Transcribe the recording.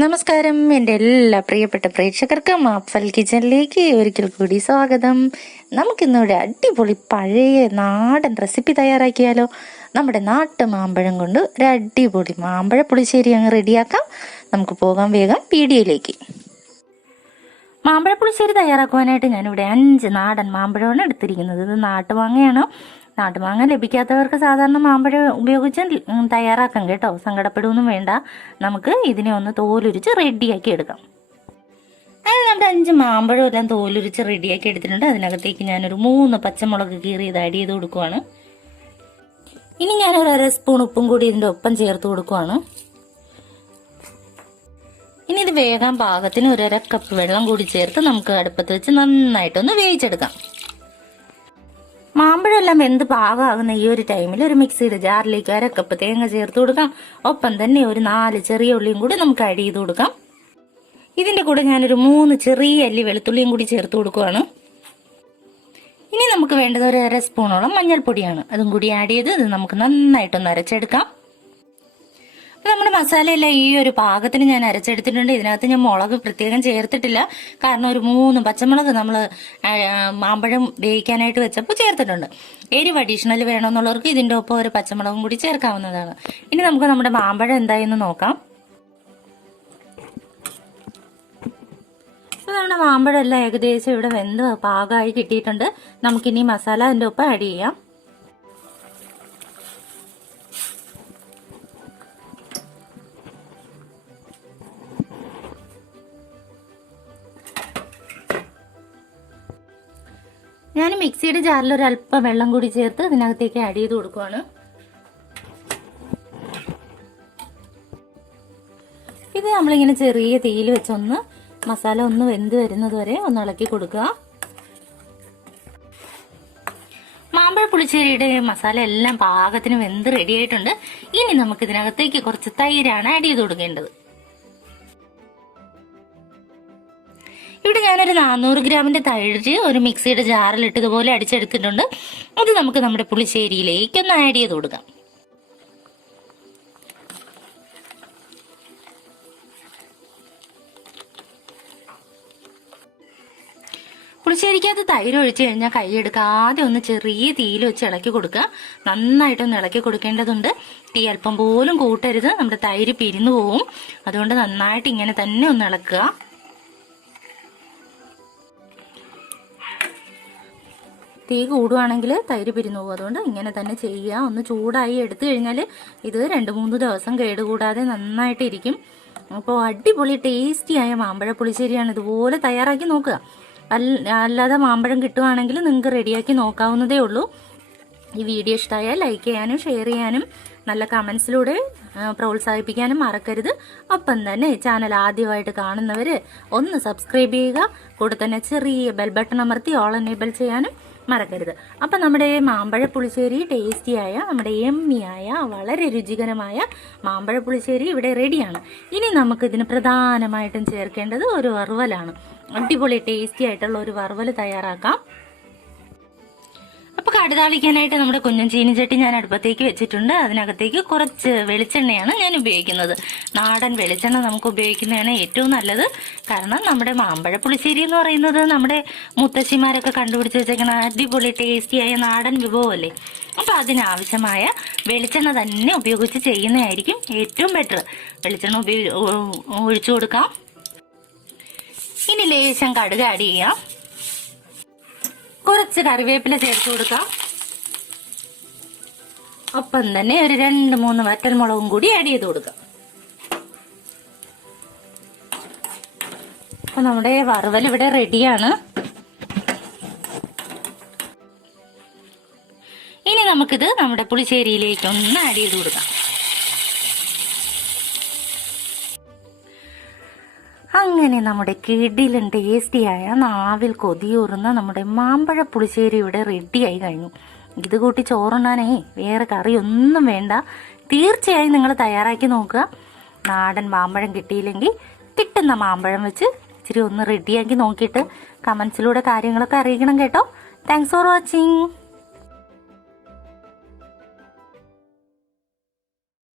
നമസ്കാരം, എൻ്റെ എല്ലാ പ്രിയപ്പെട്ട പ്രേക്ഷകർക്കും അഫ്സൽ കിച്ചണിലേക്ക് ഒരിക്കൽ കൂടി സ്വാഗതം. നമുക്കിന്നിവിടെ അടിപൊളി പഴയ നാടൻ റെസിപ്പി തയ്യാറാക്കിയാലോ? നമ്മുടെ നാട്ടു മാമ്പഴം കൊണ്ട് ഒരു അടിപൊളി മാമ്പഴ പുളിശ്ശേരി അങ്ങ് റെഡിയാക്കാം. നമുക്ക് പോകാം വേഗം വീഡിയോയിലേക്ക്. മാമ്പഴ പുളിശ്ശേരി തയ്യാറാക്കുവാനായിട്ട് ഞാനിവിടെ 5 നാടൻ മാമ്പഴമാണ് എടുത്തിരിക്കുന്നത്. ഇത് നാട്ടുമാങ്ങയാണ്. നാട്ടുമാങ്ങ ലഭിക്കാത്തവർക്ക് സാധാരണ മാമ്പഴം ഉപയോഗിച്ച് തയ്യാറാക്കാം കേട്ടോ, സങ്കടപ്പെടുകയൊന്നും വേണ്ട. നമുക്ക് ഇതിനെ ഒന്ന് തോലുരിച്ച് റെഡിയാക്കി എടുക്കാം. അങ്ങനെ നമ്മുടെ 5 മാമ്പഴം എല്ലാം തോലുരിച്ച് റെഡിയാക്കി എടുത്തിട്ടുണ്ട്. അതിനകത്തേക്ക് ഞാനൊരു 3 പച്ചമുളക് കീറിയത് ആഡ് ചെയ്ത് കൊടുക്കുവാണ്. ഇനി ഞാനൊരു 1/2 സ്പൂൺ ഉപ്പും കൂടി ഇതിൻ്റെ ഒപ്പം ചേർത്ത് കൊടുക്കുവാണ്. ഇനി ഇത് വേകാൻ പാകത്തിന് ഒരു 1/2 കപ്പ് വെള്ളം കൂടി ചേർത്ത് നമുക്ക് അടുപ്പത്ത് വെച്ച് നന്നായിട്ടൊന്ന് വേവിച്ചെടുക്കാം. മാമ്പഴം എല്ലാം വെന്ത് പാകമാകുന്ന ഈ ഒരു ടൈമിൽ ഒരു മിക്സിയുടെ ജാറിലേക്ക് 1/2 കപ്പ് തേങ്ങ ചേർത്ത് കൊടുക്കാം. ഒപ്പം തന്നെ ഒരു 4 ചെറിയ ഉള്ളിയും കൂടി നമുക്ക് ആഡ് ചെയ്ത് കൊടുക്കാം. ഇതിന്റെ കൂടെ ഞാനൊരു 3 ചെറിയ അല്ലി വെളുത്തുള്ളിയും കൂടി ചേർത്ത് കൊടുക്കുവാണ്. ഇനി നമുക്ക് വേണ്ടത് ഒരു 1/2 സ്പൂണോളം മഞ്ഞൾപ്പൊടിയാണ്. അതും കൂടി ആഡ് ചെയ്ത് ഇത് നമുക്ക് നന്നായിട്ടൊന്ന് അരച്ചെടുക്കാം. നമ്മുടെ മസാലയെല്ലാം ഈ ഒരു പാകത്തിന് ഞാൻ അരച്ചെടുത്തിട്ടുണ്ട്. ഇതിനകത്ത് ഞാൻ മുളക് പ്രത്യേകം ചേർത്തിട്ടില്ല, കാരണം ഒരു 3 പച്ചമുളക് നമ്മൾ മാമ്പഴം വേവിക്കാനായിട്ട് വെച്ചപ്പോൾ ചേർത്തിട്ടുണ്ട്. എരിവ് അഡീഷണൽ വേണമെന്നുള്ളവർക്ക് ഇതിൻ്റെ ഒപ്പം ഒരു പച്ചമുളകും കൂടി ചേർക്കാവുന്നതാണ്. ഇനി നമുക്ക് നമ്മുടെ മാമ്പഴം എന്തായെന്ന് നോക്കാം. നമ്മുടെ മാമ്പഴം എല്ലാം ഏകദേശം ഇവിടെ വെന്ത് പാകമായി കിട്ടിയിട്ടുണ്ട്. നമുക്കിനി മസാല അതിൻ്റെ ഒപ്പം ആഡ് ചെയ്യാം. ഞാൻ മിക്സിയുടെ ജാറിൽ ഒരു അല്പം വെള്ളം കൂടി ചേർത്ത് ഇതിനകത്തേക്ക് ആഡ് ചെയ്ത് കൊടുക്കുവാണ്. ഇത് നമ്മളിങ്ങനെ ചെറിയ തീയിൽ വെച്ചൊന്ന് മസാല ഒന്ന് വെന്ത് വരുന്നത് വരെ ഒന്ന് ഇളക്കി കൊടുക്കുക. മാമ്പഴ പുളിശ്ശേരിയുടെ മസാല എല്ലാം പാകത്തിന് വെന്ത് റെഡി ആയിട്ടുണ്ട്. ഇനി നമുക്ക് ഇതിനകത്തേക്ക് കുറച്ച് തൈരാണ് ആഡ് ചെയ്ത് കൊടുക്കേണ്ടത്. ഇവിടെ ഞാനൊരു 400 ഗ്രാമിന്റെ തൈര് ഒരു മിക്സിയുടെ ജാറിലിട്ട് ഇതുപോലെ അടിച്ചെടുത്തിട്ടുണ്ട്. അത് നമുക്ക് നമ്മുടെ പുളിശ്ശേരിയിലേക്ക് ഒന്ന് ആഡ് ചെയ്ത് കൊടുക്കാം. പുളിശ്ശേരിക്കകത്ത് തൈര് ഒഴിച്ചു കഴിഞ്ഞാൽ കൈയെടുക്കാതെ ഒന്ന് ചെറിയ തീയിൽ വെച്ച് ഇളക്കി കൊടുക്കുക. നന്നായിട്ടൊന്ന് ഇളക്കി കൊടുക്കേണ്ടതുണ്ട്. തീ അല്പം പോലും കൂട്ടരുത്, നമ്മുടെ തൈര് പിരിഞ്ഞു പോവും. അതുകൊണ്ട് നന്നായിട്ട് ഇങ്ങനെ തന്നെ ഒന്ന് ഇളക്കുക. തീ കൂടുവാണെങ്കിൽ തൈര് പിരിഞ്ഞു പോകും. അതുകൊണ്ട് ഇങ്ങനെ തന്നെ ചെയ്യുക. ഒന്ന് ചൂടായി എടുത്തു കഴിഞ്ഞാൽ ഇത് 2-3 ദിവസം കേടുകൂടാതെ നന്നായിട്ട് ഇരിക്കും. അപ്പോൾ അടിപൊളി ടേസ്റ്റിയായ മാമ്പഴ പുളിശ്ശേരിയാണ്. ഇതുപോലെ തയ്യാറാക്കി നോക്കുക. അല്ലാതെ മാമ്പഴം കിട്ടുവാണെങ്കിൽ നിങ്ങൾക്ക് റെഡിയാക്കി നോക്കാവുന്നതേ ഉള്ളൂ. ഈ വീഡിയോ ഇഷ്ടമായാൽ ലൈക്ക് ചെയ്യാനും ഷെയർ ചെയ്യാനും നല്ല കമൻസിലൂടെ പ്രോത്സാഹിപ്പിക്കാനും മറക്കരുത്. ഒപ്പം തന്നെ ചാനൽ ആദ്യമായിട്ട് കാണുന്നവർ ഒന്ന് സബ്സ്ക്രൈബ് ചെയ്യുക. കൂടെ തന്നെ ചെറിയ ബെൽ ബട്ടൺ അമർത്തി ഓൾ എനേബിൾ ചെയ്യാനും മറക്കരുത്. അപ്പം നമ്മുടെ മാമ്പഴ പുളിശ്ശേരി ടേസ്റ്റിയായ, നമ്മുടെ എമ്മിയായ, വളരെ രുചികരമായ മാമ്പഴ പുളിശ്ശേരി ഇവിടെ റെഡിയാണ്. ഇനി നമുക്ക് ഇതിന് പ്രധാനമായിട്ടും ചേർക്കേണ്ടത് ഒരു വറുവലാണ്. അടിപൊളി ടേസ്റ്റി ആയിട്ടുള്ള ഒരു വറുവൽ തയ്യാറാക്കാം. അപ്പൊ കടുതാളിക്കാനായിട്ട് നമ്മുടെ കുഞ്ഞൻ ചീനിച്ചട്ടി ഞാൻ അടുപ്പത്തേക്ക് വെച്ചിട്ടുണ്ട്. അതിനകത്തേക്ക് കുറച്ച് വെളിച്ചെണ്ണയാണ് ഞാൻ ഉപയോഗിക്കുന്നത്. നാടൻ വെളിച്ചെണ്ണ നമുക്ക് ഉപയോഗിക്കുന്നതാണ് ഏറ്റവും നല്ലത്. കാരണം നമ്മുടെ മാമ്പഴ പുളിശ്ശേരി എന്ന് പറയുന്നത് നമ്മുടെ മുത്തശ്ശിമാരൊക്കെ കണ്ടുപിടിച്ച് വെച്ചേക്കുന്ന അടിപൊളി ടേസ്റ്റിയായ നാടൻ വിഭവമല്ലേ. അപ്പൊ അതിനാവശ്യമായ വെളിച്ചെണ്ണ തന്നെ ഉപയോഗിച്ച് ചെയ്യുന്നതായിരിക്കും ഏറ്റവും ബെറ്റർ. വെളിച്ചെണ്ണ ഒഴിച്ചു കൊടുക്കാം. ഇനി ലേശം കടുക് ആഡ് ചെയ്യാം. കുറച്ച് കറിവേപ്പില ചേർത്ത് കൊടുക്കാം. ഒപ്പം തന്നെ ഒരു 2-3 വറ്റൽമുളകും കൂടി ആഡ് ചെയ്ത് കൊടുക്കാം. അപ്പൊ നമ്മുടെ വറുവൽ ഇവിടെ റെഡിയാണ്. ഇനി നമുക്കിത് നമ്മുടെ പുളിശ്ശേരിയിലേക്ക് ഒന്ന് ആഡ് ചെയ്ത് കൊടുക്കാം. അങ്ങനെ നമ്മുടെ കിടിലൻ ടേസ്റ്റിയായ, നാവിൽ കൊതിയൂറുന്ന നമ്മുടെ മാമ്പഴ പുളിശ്ശേരി ഇവിടെ റെഡിയായി കഴിഞ്ഞു. ഇത് കൂട്ടി ചോറുണ്ണാനേ വേറെ കറിയൊന്നും വേണ്ട. തീർച്ചയായും നിങ്ങൾ തയ്യാറാക്കി നോക്കുക. നാടൻ മാമ്പഴം കിട്ടിയില്ലെങ്കിൽ കിട്ടുന്ന മാമ്പഴം വെച്ച് ഇച്ചിരി ഒന്ന് റെഡിയാക്കി നോക്കിയിട്ട് കമൻസിലൂടെ കാര്യങ്ങളൊക്കെ അറിയിക്കണം കേട്ടോ. Thanks for watching.